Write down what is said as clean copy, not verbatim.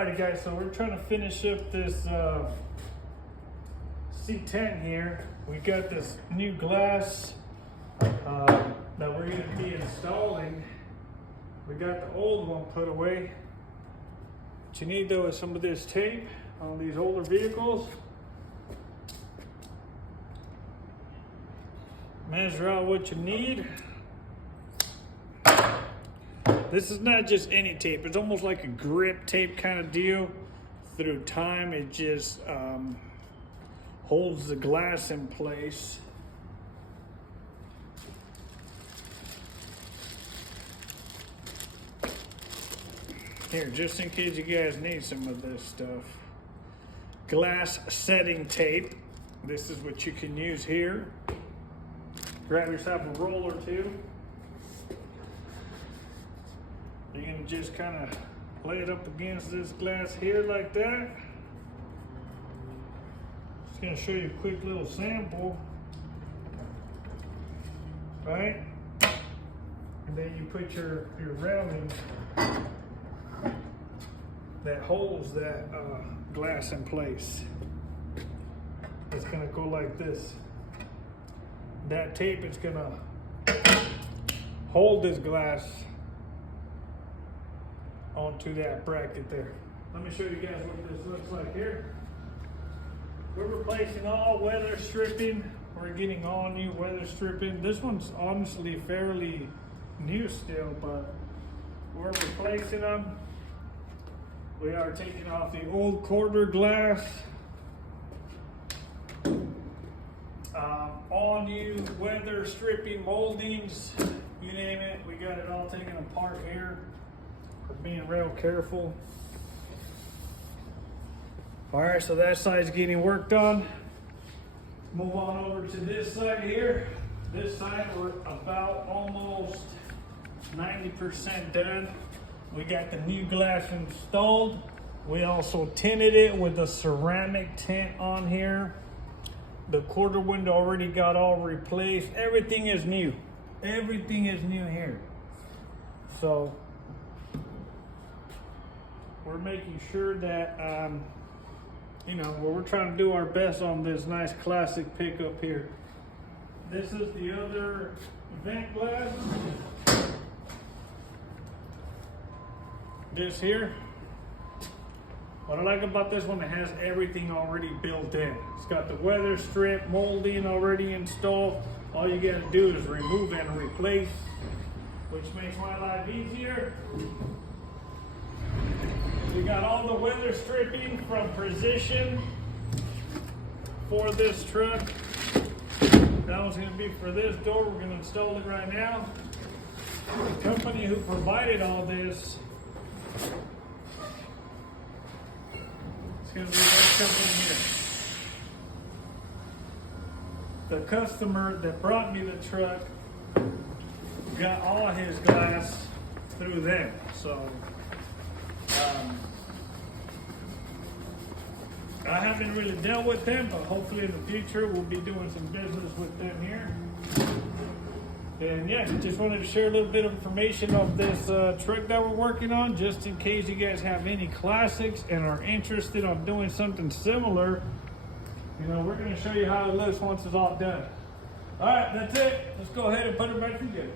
Alrighty guys, so we're trying to finish up this C10 here. We got this new glass that we're going to be installing. We got the old one put away. What you need though is some of this tape on these older vehicles. Measure out what you need. This is not just any tape. It's almost like a grip tape kind of deal. Through time, it just holds the glass in place. Here, just in case you guys need some of this stuff. Glass setting tape. This is what you can use here. Grab yourself a roll or two. You're gonna just kind of lay it up against this glass here like that. Just gonna show you a quick little sample. Right? And then you put your rounding that holds that glass in place. It's gonna go like this. That tape is gonna hold this glass onto that bracket there. Let me show you guys what this looks like here. We're replacing all weather stripping. We're getting all new weather stripping. This one's honestly fairly new still, but we're replacing them. We are taking off the old quarter glass. All new weather stripping moldings, you name it. We got it all taken apart here. We're being real careful. All right, so that side's getting worked on. Move on over to this side here. This side we're about almost 90% done. We got the new glass installed. We also tinted it with a ceramic tint on here. The quarter window already got all replaced. Everything is new. Everything is new here. So we're making sure that, we're trying to do our best on this nice classic pickup here. This is the other vent glass. This here. What I like about this one, it has everything already built in. It's got the weather strip molding already installed. All you gotta do is remove and replace, which makes my life easier. We got all the weather stripping from Precision for this truck. That one's gonna be for this door. We're gonna install it right now. The company who provided all this, it's gonna be this company here. The customer that brought me the truck got all his glass through them. So I haven't really dealt with them, but hopefully in the future we'll be doing some business with them here. And yeah, just wanted to share a little bit of information on this truck that we're working on, just in case you guys have any classics and are interested on doing something similar. We're going to show you how it looks once it's all done. All right, that's it. Let's go ahead and put it back together.